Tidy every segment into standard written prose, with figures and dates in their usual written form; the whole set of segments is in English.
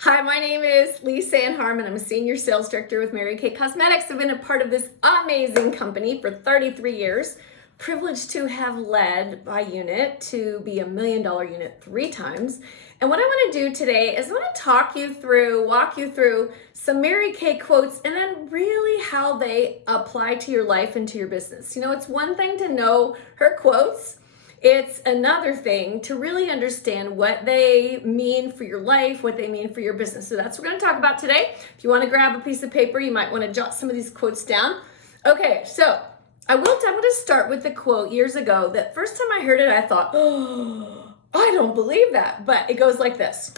Hi, my name is Lisa Ann Harmon. I'm a senior sales director with Mary Kay Cosmetics. I've been a part of this amazing company for 33 years. Privileged to have led my unit to be $1 million unit 3 times. And what I want to do today is I want to walk you through some Mary Kay quotes and then really how they apply to your life and to your business. You know, it's one thing to know her quotes. It's another thing to really understand what they mean for your life, what they mean for your business. So that's what we're going to talk about today. If you want to grab a piece of paper, you might want to jot some of these quotes down. Okay, so I'm going to start with the quote years ago that first time I heard it, I thought, oh, I don't believe that. But it goes like this.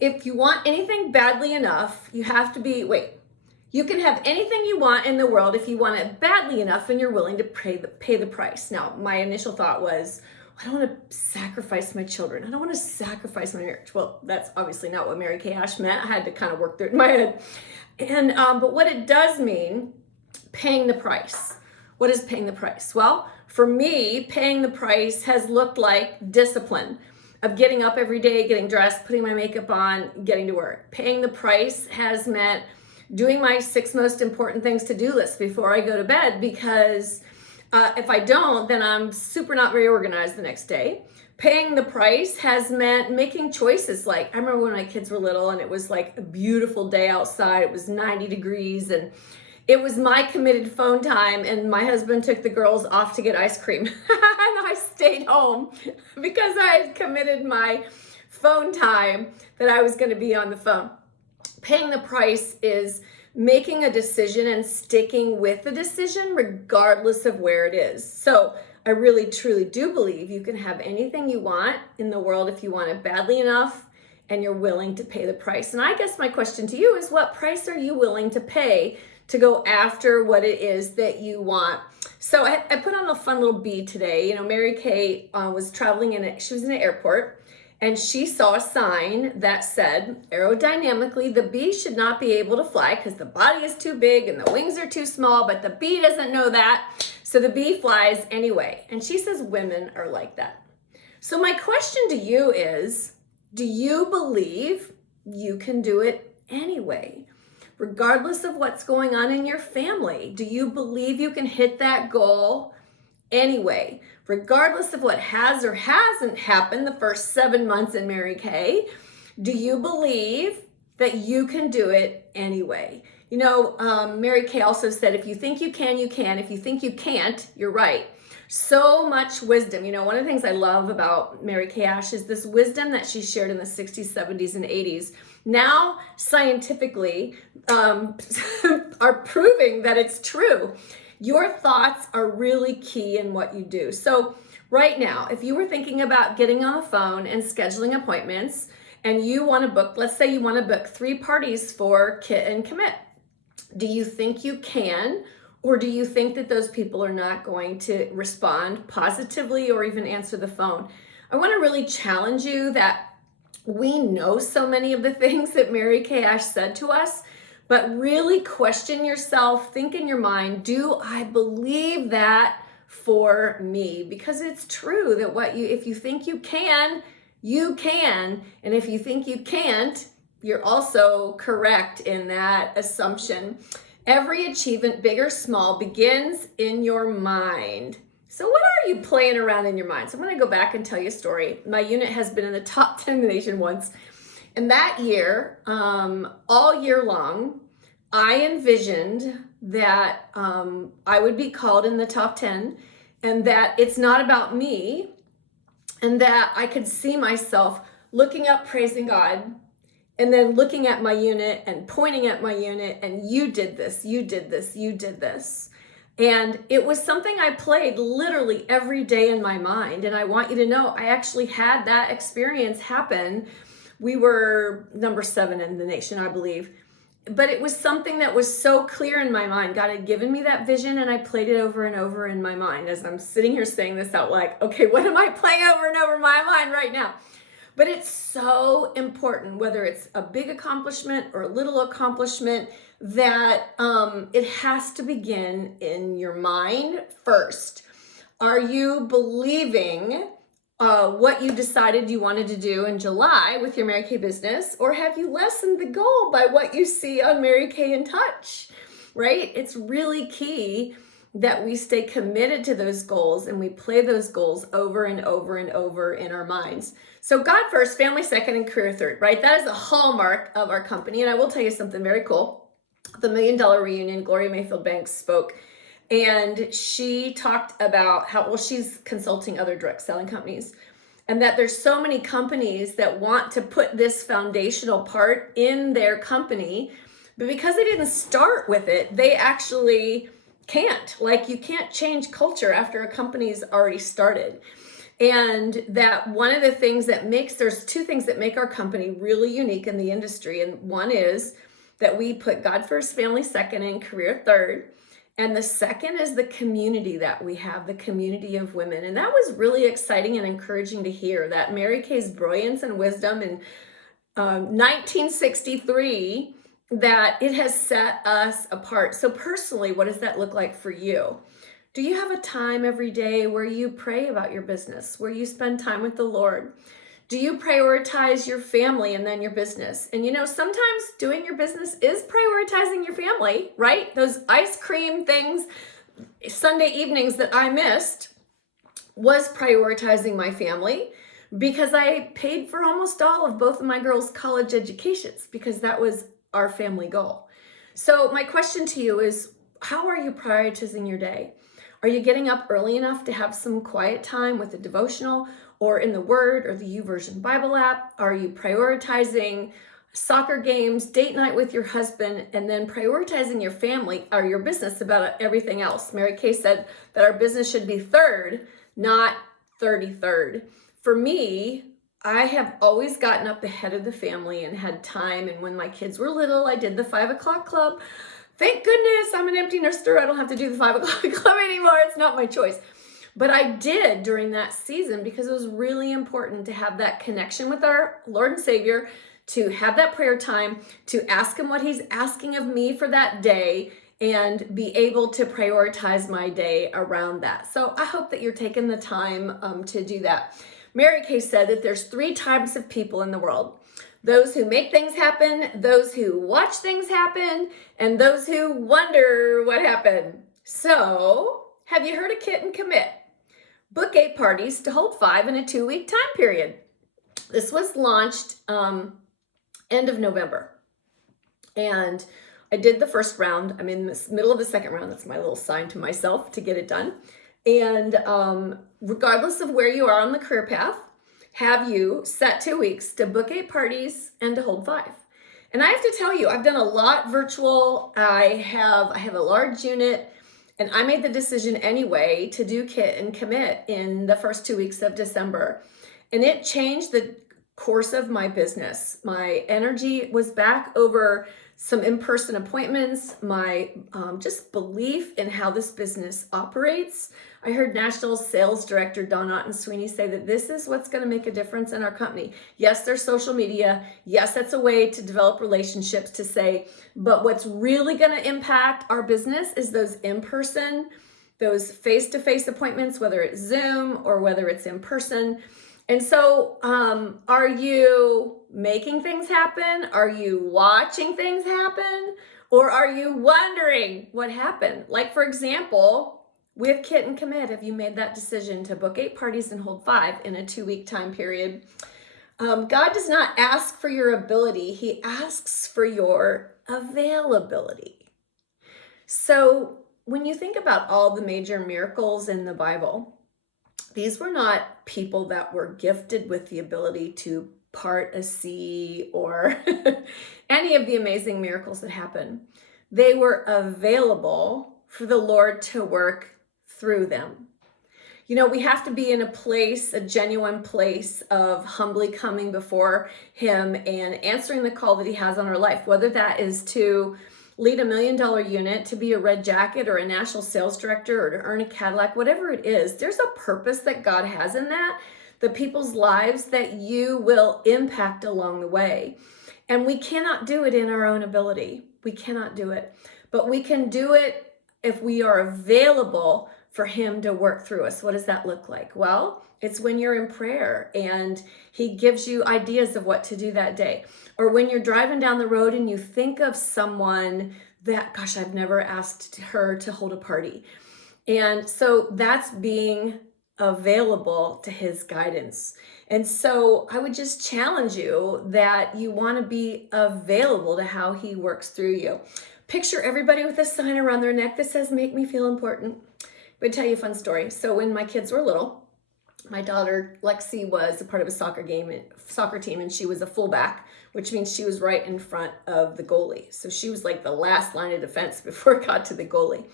If you want anything badly enough, you have to be, you can have anything you want in the world if you want it badly enough and you're willing to pay the price. Now, my initial thought was, I don't want to sacrifice my children. I don't want to sacrifice my marriage. Well, that's obviously not what Mary Kay Ash meant. I had to kind of work through it in my head. And but what it does mean, paying the price. What is paying the price? Well, for me, paying the price has looked like discipline of getting up every day, getting dressed, putting my makeup on, getting to work. Paying the price has meant doing my 6 most important things to-do list before I go to bed, because if I don't, then I'm super not very organized the next day. Paying the price has meant making choices. Like, I remember when my kids were little and it was like a beautiful day outside. It was 90 degrees and it was my committed phone time, and my husband took the girls off to get ice cream. And I stayed home because I had committed my phone time that I was going to be on the phone. Paying the price is making a decision and sticking with the decision regardless of where it is. So I really, truly do believe you can have anything you want in the world if you want it badly enough and you're willing to pay the price. And I guess my question to you is, what price are you willing to pay to go after what it is that you want? So I put on a fun little bee today. You know, Mary Kay was traveling she was in an airport, and she saw a sign that said, aerodynamically, the bee should not be able to fly because the body is too big and the wings are too small, but the bee doesn't know that. So the bee flies anyway. And she says women are like that. So my question to you is, do you believe you can do it anyway? Regardless of what's going on in your family, do you believe you can hit that goal anyway? Regardless of what has or hasn't happened the first 7 months in Mary Kay, do you believe that you can do it anyway? You know, Mary Kay also said, if you think you can, you can. If you think you can't, you're right. So much wisdom. You know, one of the things I love about Mary Kay Ash is this wisdom that she shared in the 60s, 70s, and 80s. Now, scientifically, are proving that it's true. Your thoughts are really key in what you do. So right now, if you were thinking about getting on the phone and scheduling appointments, and you want to book, let's say you want to book 3 parties for Kit and Commit, do you think you can? Or do you think that those people are not going to respond positively or even answer the phone? I want to really challenge you that we know so many of the things that Mary Kay Ash said to us, but really question yourself, think in your mind, do I believe that for me? Because it's true that if you think you can, you can. And if you think you can't, you're also correct in that assumption. Every achievement, big or small, begins in your mind. So what are you playing around in your mind? So I'm going to go back and tell you a story. My unit has been in the top 10 in the nation once. And that year, all year long, I envisioned that I would be called in the top 10, and that it's not about me, and that I could see myself looking up, praising God, and then looking at my unit and pointing at my unit, and you did this, you did this, you did this. And it was something I played literally every day in my mind. And I want you to know, I actually had that experience happen. We were number 7 in the nation, I believe. But it was something that was so clear in my mind. God had given me that vision, and I played it over and over in my mind as I'm sitting here saying this out, like, okay, what am I playing over and over in my mind right now? But it's so important, whether it's a big accomplishment or a little accomplishment, that it has to begin in your mind first. Are you believing what you decided you wanted to do in July with your Mary Kay business, or have you lessened the goal by what you see on Mary Kay in Touch, right? It's really key that we stay committed to those goals and we play those goals over and over and over in our minds. So God first, family second, and career third, right? That is a hallmark of our company. And I will tell you something very cool. The $1 Million Reunion, Gloria Mayfield Banks spoke, and she talked about how, well, she's consulting other direct selling companies, and that there's so many companies that want to put this foundational part in their company, but because they didn't start with it, they actually can't. Like, you can't change culture after a company's already started. And that one of the things that there's two things that make our company really unique in the industry. And one is that we put God first, family second, and career third. And the second is the community that we have, the community of women. And that was really exciting and encouraging to hear, that Mary Kay's brilliance and wisdom in 1963, that it has set us apart. So personally, what does that look like for you? Do you have a time every day where you pray about your business, where you spend time with the Lord? Do you prioritize your family and then your business? And sometimes doing your business is prioritizing your family, right? Those ice cream things, Sunday evenings that I missed, was prioritizing my family, because I paid for almost all of both of my girls' college educations, because that was our family goal. So my question to you is, how are you prioritizing your day? Are you getting up early enough to have some quiet time with a devotional or in the Word or the YouVersion Bible app? Are you prioritizing soccer games, date night with your husband, and then prioritizing your family or your business about everything else? Mary Kay said that our business should be third, not 33rd. For me, I have always gotten up ahead of the family and had time. And when my kids were little, I did the 5 o'clock club. Thank goodness I'm an empty nester. I don't have to do the 5 o'clock club anymore. It's not my choice. But I did during that season, because it was really important to have that connection with our Lord and Savior, to have that prayer time, to ask him what he's asking of me for that day, and be able to prioritize my day around that. So I hope that you're taking the time to do that. Mary Kay said that there's 3 types of people in the world: those who make things happen, those who watch things happen, and those who wonder what happened. So, have you heard of Kit and Commit? Book 8 parties to hold 5 in a 2-week time period. This was launched end of November. And I did the first round. I'm in the middle of the second round. That's my little sign to myself to get it done. And regardless of where you are on the career path, have you set 2 weeks to book 8 parties and to hold 5. And I have to tell you, I've done a lot virtual. I have a large unit, and I made the decision anyway to do Kit and Commit in the first 2 weeks of December. And it changed the course of my business. My energy was back over some in-person appointments, my just belief in how this business operates. I heard National Sales Director Don Otten-Sweeney say that this is what's going to make a difference in our company. Yes, there's social media. Yes, that's a way to develop relationships, to say, but what's really going to impact our business is those in-person, those face-to-face appointments, whether it's Zoom or whether it's in person. And so, are you making things happen? Are you watching things happen? Or are you wondering what happened? Like, for example, with Kit and Commit, have you made that decision to book 8 parties and hold 5 in a 2-week time period? God does not ask for your ability. He asks for your availability. So when you think about all the major miracles in the Bible, these were not people that were gifted with the ability to part a sea or any of the amazing miracles that happen. They were available for the Lord to work through them. We have to be in a place, a genuine place of humbly coming before him and answering the call that he has on our life, whether that is to lead a $1 million unit, to be a red jacket or a national sales director, or to earn a Cadillac, whatever it is. There's a purpose that God has in that, the people's lives that you will impact along the way. And we cannot do it in our own ability. We cannot do it. But we can do it if we are available for him to work through us. What does that look like? Well, it's when you're in prayer and he gives you ideas of what to do that day. Or when you're driving down the road and you think of someone that, gosh, I've never asked her to hold a party. And so that's being available to his guidance. And so I would just challenge you that you want to be available to how he works through you. Picture everybody with a sign around their neck that says, make me feel important. I'm going to tell you a fun story. So when my kids were little, my daughter Lexi was a part of a soccer team, and she was a fullback, which means she was right in front of the goalie. So she was like the last line of defense before it got to the goalie.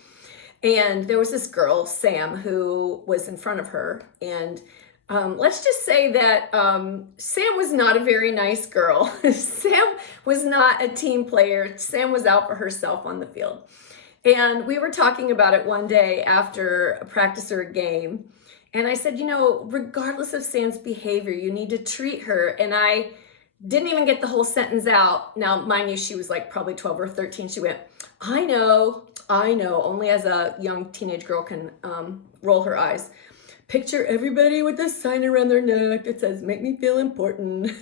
And there was this girl, Sam, who was in front of her. And let's just say that Sam was not a very nice girl. Sam was not a team player. Sam was out for herself on the field. And we were talking about it one day after a practice or a game. And I said, regardless of Sam's behavior, you need to treat her. And I didn't even get the whole sentence out. Now, mind you, she was like probably 12 or 13. She went, I know, only as a young teenage girl can roll her eyes. Picture everybody with a sign around their neck that says, make me feel important.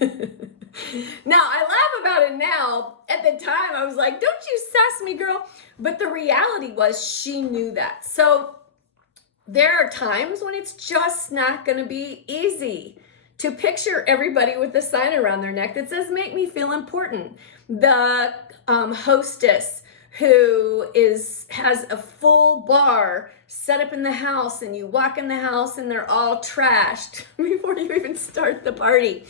Now, I laugh about it now. At the time, I was like, don't you sass me, girl. But the reality was she knew that. So there are times when it's just not going to be easy to picture everybody with a sign around their neck that says, make me feel important. The hostess who has a full bar set up in the house, and you walk in the house and they're all trashed before you even start the party.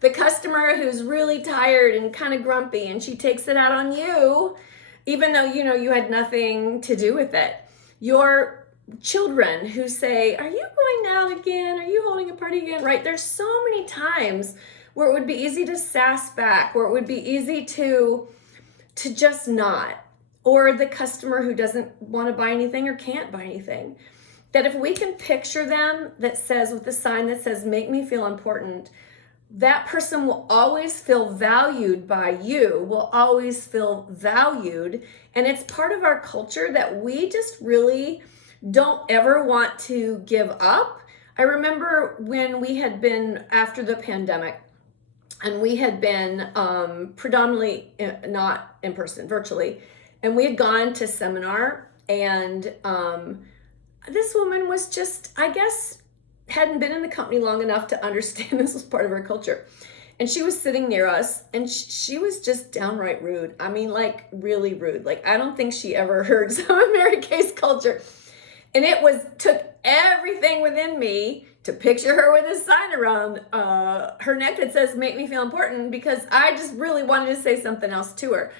The customer who's really tired and kind of grumpy, and she takes it out on you, even though you had nothing to do with it. Your children who say, are you going out again? Are you holding a party again? Right? There's so many times where it would be easy to sass back, where it would be easy to just not. Or the customer who doesn't want to buy anything or can't buy anything. That if we can picture them with the sign that says, make me feel important, that person will always feel valued by you, will always feel valued. And it's part of our culture that we just really don't ever want to give up. I remember when we had been after the pandemic, and we had been predominantly not in person, virtually. And we had gone to seminar, and this woman was just, I guess, hadn't been in the company long enough to understand this was part of her culture. And she was sitting near us, and she was just downright rude. I mean, like really rude. Like, I don't think she ever heard some of Mary Kay's culture. And took everything within me to picture her with a sign around her neck that says, make me feel important, because I just really wanted to say something else to her.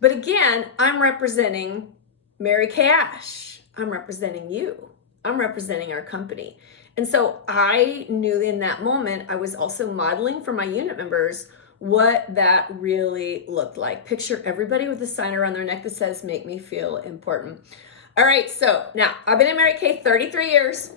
But again, I'm representing Mary Kay Ash. I'm representing you. I'm representing our company. And so I knew in that moment, I was also modeling for my unit members what that really looked like. Picture everybody with a sign around their neck that says, make me feel important. All right, so now I've been in Mary Kay 33 years.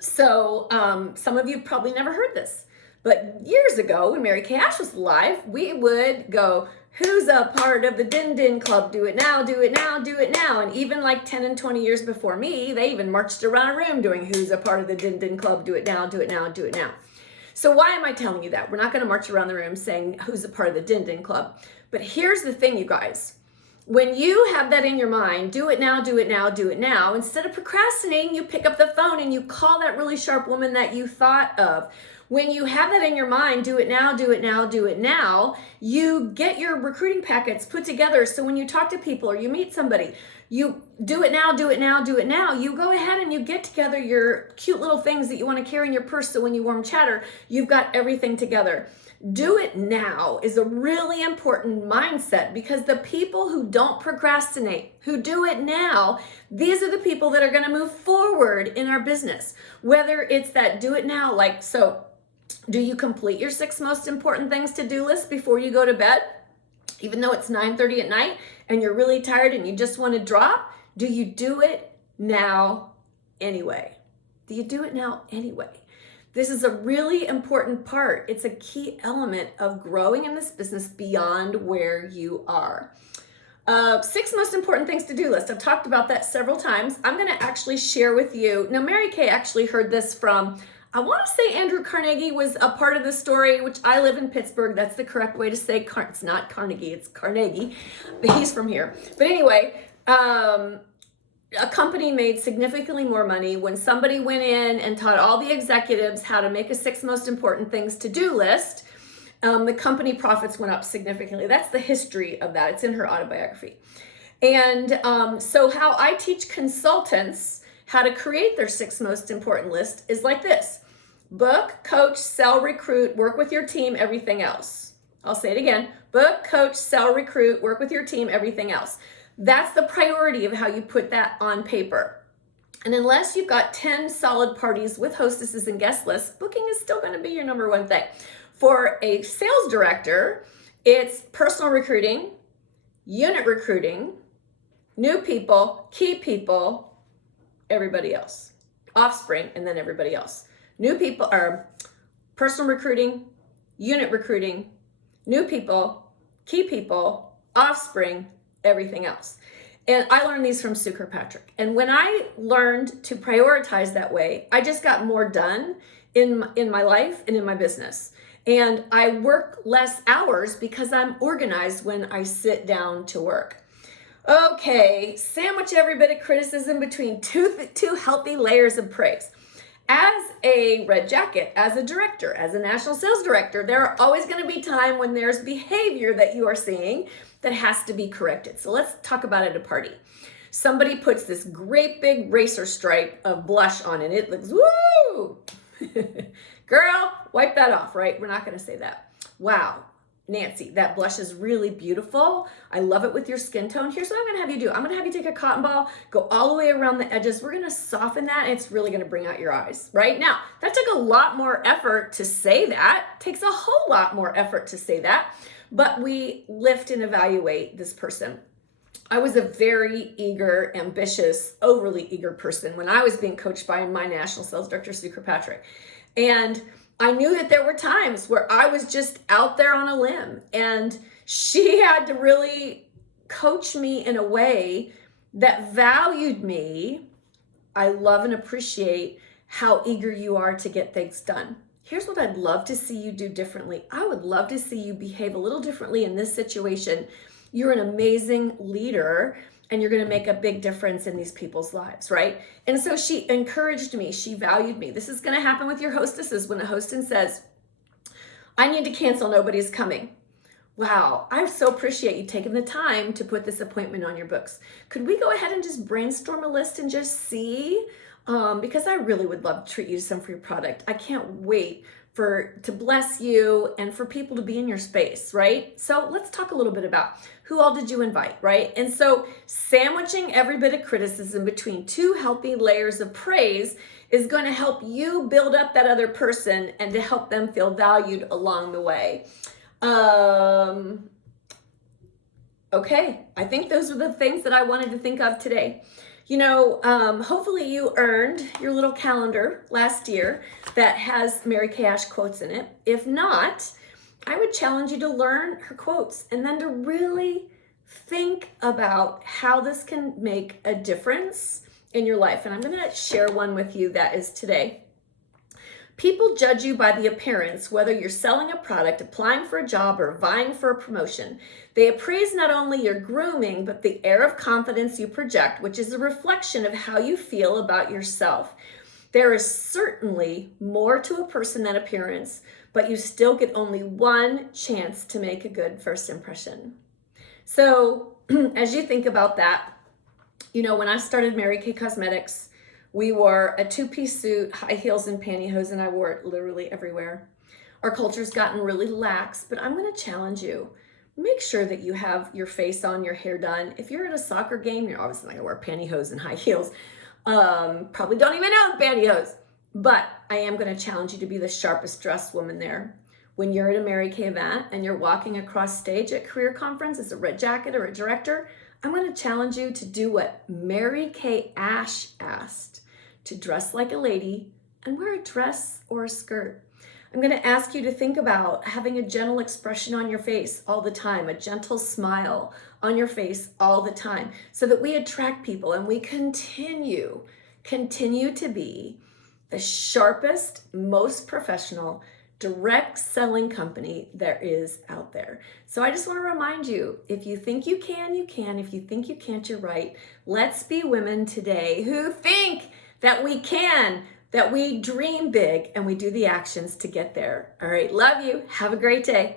So some of you probably never heard this, but years ago when Mary Kay Ash was alive, we would go, who's a part of the Din Din Club? Do it now, do it now, do it now. And even like 10 and 20 years before me, they even marched around a room doing who's a part of the Din Din Club? Do it now, do it now, do it now. So why am I telling you that? We're not going to march around the room saying who's a part of the Din Din Club. But here's the thing, you guys. When you have that in your mind, do it now, do it now, do it now, instead of procrastinating, you pick up the phone and you call that really sharp woman that you thought of. When you have that in your mind, do it now, do it now, do it now, you get your recruiting packets put together. So when you talk to people or you meet somebody, you do it now, do it now, do it now. You go ahead and you get together your cute little things that you want to carry in your purse, so when you warm chatter, you've got everything together. Do it now is a really important mindset, because the people who don't procrastinate, who do it now, these are the people that are going to move forward in our business. Whether it's that do it now, like, so do you complete your 6 most important things to-do list before you go to bed? Even though it's 9:30 at night and you're really tired and you just want to drop, do you do it now anyway? Do you do it now anyway? This is a really important part. It's a key element of growing in this business beyond where you are. 6 most important things to do list. I've talked about that several times. I'm going to actually share with you. Now, Mary Kay actually heard this from, I want to say Andrew Carnegie was a part of the story, which I live in Pittsburgh. That's the correct way to say, it's not Carnegie, it's Carnegie. He's from here. But anyway, a company made significantly more money when somebody went in and taught all the executives how to make a 6 most important things to do list. The company profits went up significantly. That's the history of that. It's in her autobiography. And so how I teach consultants how to create their 6 most important list is like this: book, coach, sell, recruit, work with your team, everything else. I'll say it again: book, coach, sell, recruit, work with your team, everything else. That's the priority of how you put that on paper. And unless you've got 10 solid parties with hostesses and guest lists, booking is still going to be your number one thing. For a sales director, it's personal recruiting, unit recruiting, new people, key people, everybody else. Offspring, and then everybody else. New people are personal recruiting, unit recruiting, new people, key people, offspring, everything else. And I learned these from Sue Kirkpatrick. And when I learned to prioritize that way, I just got more done in my life and in my business. And I work less hours because I'm organized when I sit down to work. Okay, sandwich every bit of criticism between two healthy layers of praise. As a red jacket, as a director, as a national sales director, there are always going to be time when there's behavior that you are seeing that has to be corrected. So let's talk about it at a party. Somebody puts this great big racer stripe of blush on and it looks, woo! Girl, wipe that off, right? We're not going to say that. Wow, Nancy, that blush is really beautiful. I love it with your skin tone. Here's what I'm going to have you do. I'm going to have you take a cotton ball, go all the way around the edges. We're going to soften that, and it's really going to bring out your eyes, right? Now, that took a lot more effort to say that. It takes a whole lot more effort to say that, but we lift and evaluate this person. I was a very eager, ambitious, overly eager person when I was being coached by my national sales director, Sue Kirkpatrick. And I knew that there were times where I was just out there on a limb, and she had to really coach me in a way that valued me. I love and appreciate how eager you are to get things done. Here's what I'd love to see you do differently. I would love to see you behave a little differently in this situation. You're an amazing leader, and you're going to make a big difference in these people's lives, right? And so she encouraged me. She valued me. This is going to happen with your hostesses when a hostess says, I need to cancel, nobody's coming. Wow, I so appreciate you taking the time to put this appointment on your books. Could we go ahead and just brainstorm a list and just see? Because I really would love to treat you to some free product. I can't wait to bless you and for people to be in your space, right? So let's talk a little bit about who all did you invite, right? And so sandwiching every bit of criticism between 2 healthy layers of praise is going to help you build up that other person and to help them feel valued along the way. Okay, I think those are the things that I wanted to think of today. You know, hopefully you earned your little calendar last year that has Mary Kay Ash quotes in it. If not, I would challenge you to learn her quotes and then to really think about how this can make a difference in your life. And I'm going to share one with you that is today. People judge you by the appearance, whether you're selling a product, applying for a job, or vying for a promotion. They appraise not only your grooming, but the air of confidence you project, which is a reflection of how you feel about yourself. There is certainly more to a person than appearance, but you still get only one chance to make a good first impression. So as you think about that, you know, when I started Mary Kay Cosmetics, we wore a 2-piece suit, high heels and pantyhose, and I wore it literally everywhere. Our culture's gotten really lax, but I'm going to challenge you. Make sure that you have your face on, your hair done. If you're at a soccer game, you're obviously not going to wear pantyhose and high heels. Probably don't even own pantyhose. But I am going to challenge you to be the sharpest dressed woman there. When you're at a Mary Kay event and you're walking across stage at career conference as a red jacket or a director, I'm going to challenge you to do what Mary Kay Ash asked, to dress like a lady and wear a dress or a skirt. I'm going to ask you to think about having a gentle expression on your face all the time, a gentle smile on your face all the time, so that we attract people and we continue to be the sharpest, most professional, direct selling company there is out there. So I just want to remind you, if you think you can, you can. If you think you can't, you're right. Let's be women today who think that we can, that we dream big, and we do the actions to get there. All right, love you. Have a great day.